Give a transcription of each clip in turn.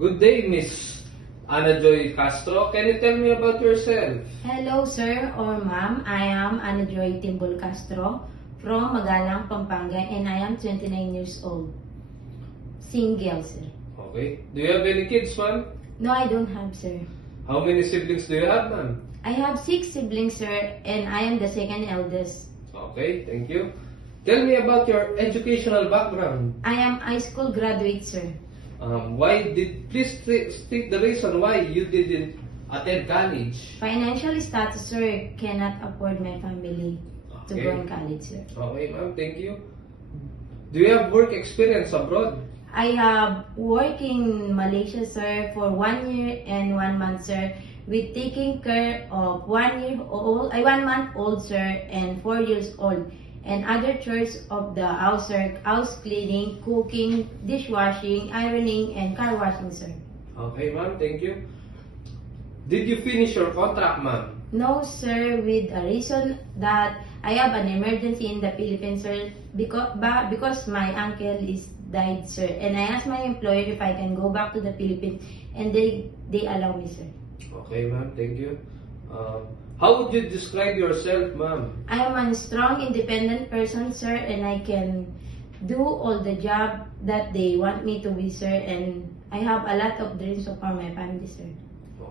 Good day, Miss Ana Joy Castro. Can you tell me about yourself? Hello, sir or ma'am. I am Ana Joy Timbol Castro from Magalang, Pampanga, and I am 29 years old. Single, sir. Okay. Do you have any kids, ma'am? No, I don't have, sir. How many siblings do you have, ma'am? I have 6 siblings, sir, and I am the second eldest. Okay, thank you. Tell me about your educational background. I am high school graduate, sir. Please state the reason why you didn't attend college. Financial status, sir, cannot afford my family to Okay. go in college, sir. Okay, ma'am, thank you. Do you have work experience abroad? I have worked in Malaysia, sir, for 1 year and 1 month, sir, with taking care of 1 month old, sir, and 4 years old, and other chores of the house, sir, house cleaning, cooking, dishwashing, ironing, and car washing, sir. Okay, ma'am, thank you. Did you finish your contract, ma'am? No, sir, with a reason that I have an emergency in the Philippines, sir, because my uncle is died, sir, and I asked my employer if I can go back to the Philippines, and they allow me, sir. Okay, ma'am, thank you. How would you describe yourself, ma'am? I am a strong, independent person, sir, and I can do all the job that they want me to be, sir, and I have a lot of dreams for my family, sir.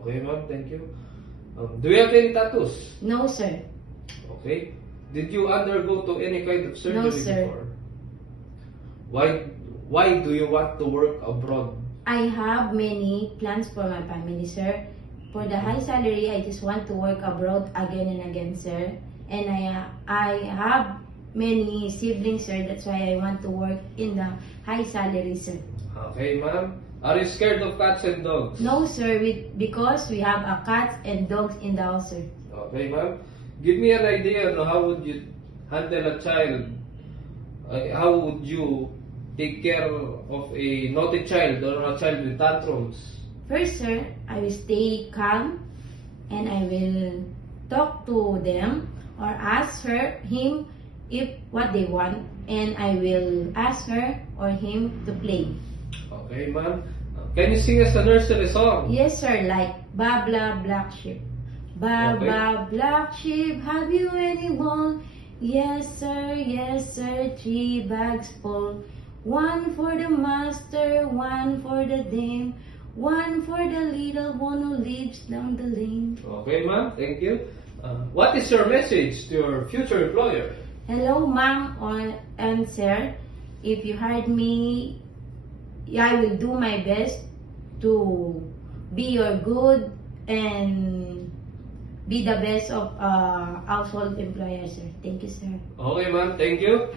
Okay, ma'am, thank you. Do you have any tattoos? No, sir. Okay. Did you undergo to any kind of surgery No, sir. before? Why do you want to work abroad? I have many plans for my family, sir. For the high salary, I just want to work abroad again and again, sir. And I have many siblings, sir. That's why I want to work in the high salary, sir. Okay, ma'am. Are you scared of cats and dogs? No, sir, because we have a cat and dogs in the house, sir. Okay, ma'am. Give me an idea on how would you handle a child. How would you take care of a naughty child or a child with tantrums? First, sir, I will stay calm and I will talk to them or ask him if what they want, and I will ask her or him to play. Okay, ma'am. Can you sing us a nursery song? Yes, sir, like Babla Black Sheep. Baba Okay. Black Sheep, have you any wool? Yes, sir, 3 bags full. 1 for the master, 1 for the dame, 1 for the little one who lives down the lane. Okay, ma'am. Thank you. What is your message to your future employer? Hello, ma'am and sir. If you hired me, I will do my best to be your good and be the best of household employer, sir. Thank you, sir. Okay, ma'am. Thank you.